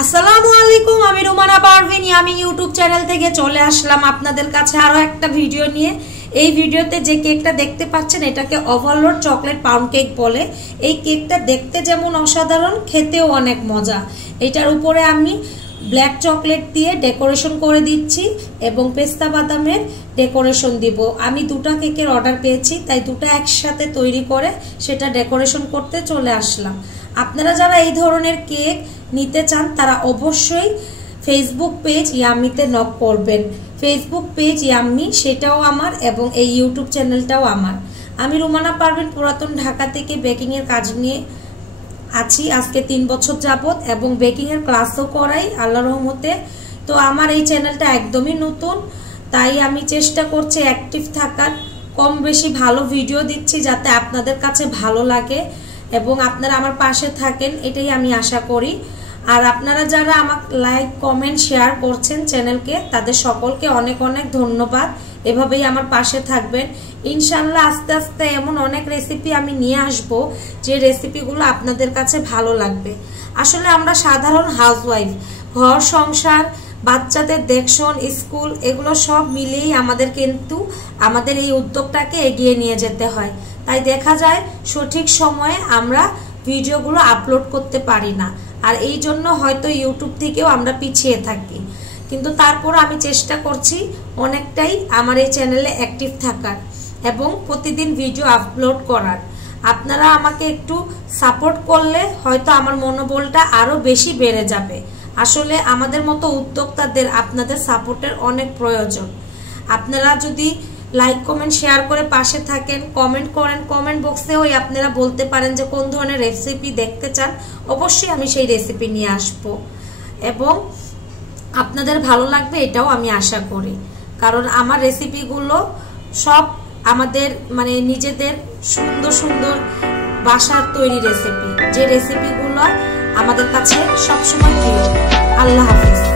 আসসালামু আলাইকুম, আমি রুমানা পারভিন। আমি ইউটিউব চ্যানেল থেকে চলে আসলাম আপনাদের কাছে আরো একটা ভিডিও নিয়ে। এই ভিডিওতে যে কেকটা দেখতে পাচ্ছেন এটাকে ওভারলোড চকলেট পাউন্ড কেক বলে। এই কেকটা দেখতে যেমন অসাধারণ, খেতেও অনেক মজা। এটার উপরে আমি ব্ল্যাক চকলেট দিয়ে ডেকোরেশন করে দিচ্ছি এবং পেস্তা বাদামের ডেকোরেশন দিব। আমি দুটা কেকের অর্ডার পেয়েছি, তাই দুটা একসাথে তৈরি করে সেটা ডেকোরেশন করতে চলে আসলাম। আপনারা যারা এই ধরনের কেক নিতে চান তারা অবশ্যই ফেসবুক পেজ ইয়াম্মিতে নক করবেন। ফেসবুক পেজ ইয়াম্মি সেটাও আমার এবং এই ইউটিউব চ্যানেলটাও আমার। আমি রুমানা পারভিন পুরাতন ঢাকা থেকে বেকিংয়ের কাজ নিয়ে আছি আজকে 3 বছর যাবত এবং বেকিংয়ের ক্লাসও করাই আল্লাহর রহমতে। তো আমার এই চ্যানেলটা একদমই নতুন, তাই আমি চেষ্টা করছি অ্যাক্টিভ থাকার, কম বেশি ভালো ভিডিও দিচ্ছি যাতে আপনাদের কাছে ভালো লাগে এবং আপনারা আমার পাশে থাকেন, এটাই আমি আশা করি। আর আপনারা যারা আমাকে লাইক কমেন্ট শেয়ার করছেন চ্যানেলকে, তাদের সকলকে অনেক অনেক ধন্যবাদ। এভাবেই আমার পাশে থাকবেন। ইনশাল্লাহ আস্তে আস্তে এমন অনেক রেসিপি আমি নিয়ে আসব যে রেসিপিগুলো আপনাদের কাছে ভালো লাগবে। আসলে আমরা সাধারণ হাউসওয়াইফ, ঘর সংসার, বাচ্চাদের দেখশন, স্কুল, এগুলো সব মিলিয়েই আমাদের কিন্তু আমাদের এই উদ্যোগটাকে এগিয়ে নিয়ে যেতে হয়। তাই দেখা যায় সঠিক সময়ে আমরা ভিডিওগুলো আপলোড করতে পারি না, আর এই জন্য হয়তো ইউটিউব থেকেও আমরা পিছিয়ে থাকি। কিন্তু তারপর আমি চেষ্টা করছি অনেকটাই আমার এই চ্যানেলে অ্যাক্টিভ থাকার এবং প্রতিদিন ভিডিও আপলোড করার। আপনারা আমাকে একটু সাপোর্ট করলে হয়তো আমার মনোবলটা আরো বেশি বেড়ে যাবে। আসলে আমাদের মতো উদ্যোক্তাদের আপনাদের সাপোর্টের অনেক প্রয়োজন। আপনারা যদি লাইক কমেন্ট শেয়ার করে পাশে থাকেন, কমেন্ট করেন, কমেন্ট বক্সেও আপনারা বলতে পারেন যে কোন ধরনের রেসিপি দেখতে চান, অবশ্যই আমি সেই রেসিপি নিয়ে আসব এবং আপনাদের ভালো লাগবে এটাও আমি আশা করি। কারণ আমার রেসিপিগুলো সব আমাদের নিজেদের সুন্দর সুন্দর বাসার তৈরি রেসিপি, যে রেসিপিগুলো আমাদের কাছে সবসময় প্রিয়। আল্লাহ হাফিজ।